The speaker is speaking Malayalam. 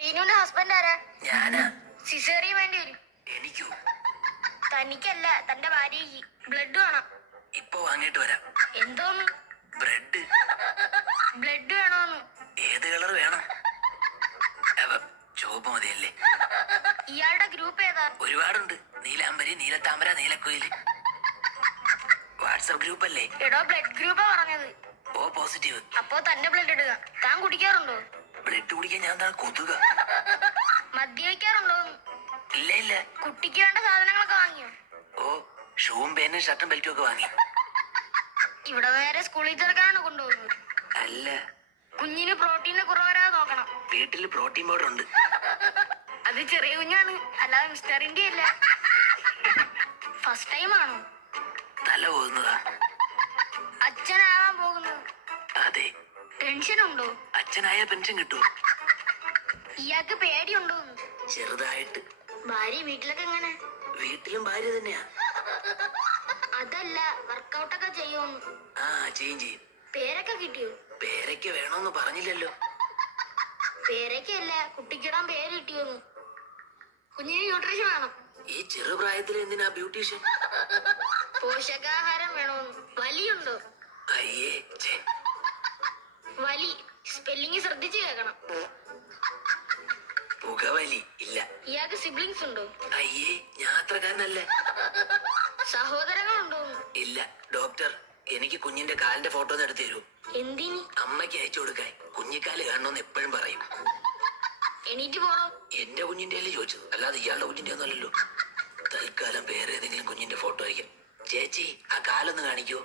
റീനുവിന്റെ ഹസ്ബൻഡ് ആരാ? ഞാനാ. സിസേറിയൻ വേണ്ടി വരും. എനിക്കോ? തനിക്കല്ല, തന്റെ ഭാര്യയ്ക്ക്. ബ്ലഡ് വേണം. ഇപ്പൊ വാങ്ങിട്ട് വരാം. എന്തോന്ന്? ബ്രെഡ്. ബ്ലഡ് വേണോന്ന്? ഏത് കളർ വേണം? ചുവപ്പ് മതിയല്ലേ? ഇയാളുടെ ഗ്രൂപ്പ് ഏതാ? ഒരുപാടുണ്ട്. നീലാംബരി, നീലത്താമര, നീലക്കുയില്. വാട്സപ്പ് ഗ്രൂപ്പ് അല്ലേ? എടോ, ബ്ലഡ് ഗ്രൂപ്പാ പറഞ്ഞത്. O positive. അപ്പോ തന്നെ ബ്ലഡ് ഇടുക. താൻ കുടിക്കാറുണ്ടോ? ബ്ലഡ് കുടിക്കാൻ ഞാൻ താ കൊതുക. മദ്യപിക്കാറുണ്ടോ? ഇല്ല ഇല്ല. കുട്ടിക്ക് വേണ്ട സാധനങ്ങളൊക്കെ വാങ്ങിയോ? ഓ, ഷൂവും പേനും ഷർട്ടും ബെൽറ്റും ഒക്കെ വാങ്ങി. ഇവിടെ നേരെ സ്കൂളിൽ ചേർക്കാനാണ് കൊണ്ടുപോകുന്നത്. അല്ല, കുഞ്ഞിന് പ്രോട്ടീന് കുറവ് വരാതെ നോക്കണം. വീട്ടില് പ്രോട്ടീൻ പൗഡർ ഉണ്ട്. അത് ചെറിയ കുഞ്ഞാണ്, അല്ലാതെ മിസ്റ്റർ ഇന്ത്യ അല്ല. ഫസ്റ്റ് ടൈം ആണോ? തല പോകുന്നതാ. അച്ഛനാകാൻ പോകുന്നത്? അതെ. ടെൻഷൻ ഉണ്ടോ? അച്ഛനായ പെൻഷൻ കിട്ടൂ. ഇയാൾക്ക് പേടിയുണ്ടോ? ചെറുതായിട്ട്. ഭാര്യ വീട്ടിലൊക്കെ എങ്ങനെ? വീട്ടിലും ഭാര്യ തന്നെയാ. അതല്ല, വർക്കൗട്ടൊക്കെ ചെയ്യുമെന്ന്. ആ, ചെയ്യും. പേരൊക്കെ കിട്ടിയോ? പേരൊക്കെ വേണോന്ന് പറഞ്ഞില്ലല്ലോ. പേരൊക്കെയല്ല, കുട്ടിക്കിടാൻ പേര് കിട്ടിയോന്ന്. കുഞ്ഞിന് ന്യൂട്രീഷൻ വേണം. ഈ ചെറുപ്രായത്തിൽ എന്തിനാ ബ്യൂട്ടീഷ്യൻ? പോഷകാഹാരം വേണോന്ന്. വലിയുണ്ടോ? അയ്യേ, വലി സ്പെല്ലിങ് ശ്രദ്ധിച്ചു കേൾക്കണം. പുകവലി ഇല്ല. ഇയാൾക്ക് സിബ്ലിങ്സ് ഉണ്ടോ? അയ്യേ, ഞാൻ അത്രക്കാരനല്ല. സഹോദരങ്ങളുണ്ടോ? ഇല്ല. ഡോക്ടർ, എനിക്ക് കുഞ്ഞിന്റെ കാലിന്റെ ഫോട്ടോ ഒന്ന് എടുത്തു തരൂ. എന്തിനി? അമ്മയ്ക്ക് അയച്ചു കൊടുക്കാൻ. കുഞ്ഞിക്കാല് കാണണമെന്ന് എപ്പോഴും പറയും. എണീറ്റ് പോണോ? എന്റെ കുഞ്ഞിന്റെ അല്ലേ ചോദിച്ചത്, അല്ലാതെ ഇയാളുടെ കുഞ്ഞിന്റെ ഒന്നല്ലല്ലോ. തൽക്കാലം വേറെ ഏതെങ്കിലും കുഞ്ഞിന്റെ ഫോട്ടോ അയക്കാം. ചേച്ചി, ആ കാലൊന്ന് കാണിക്കോ?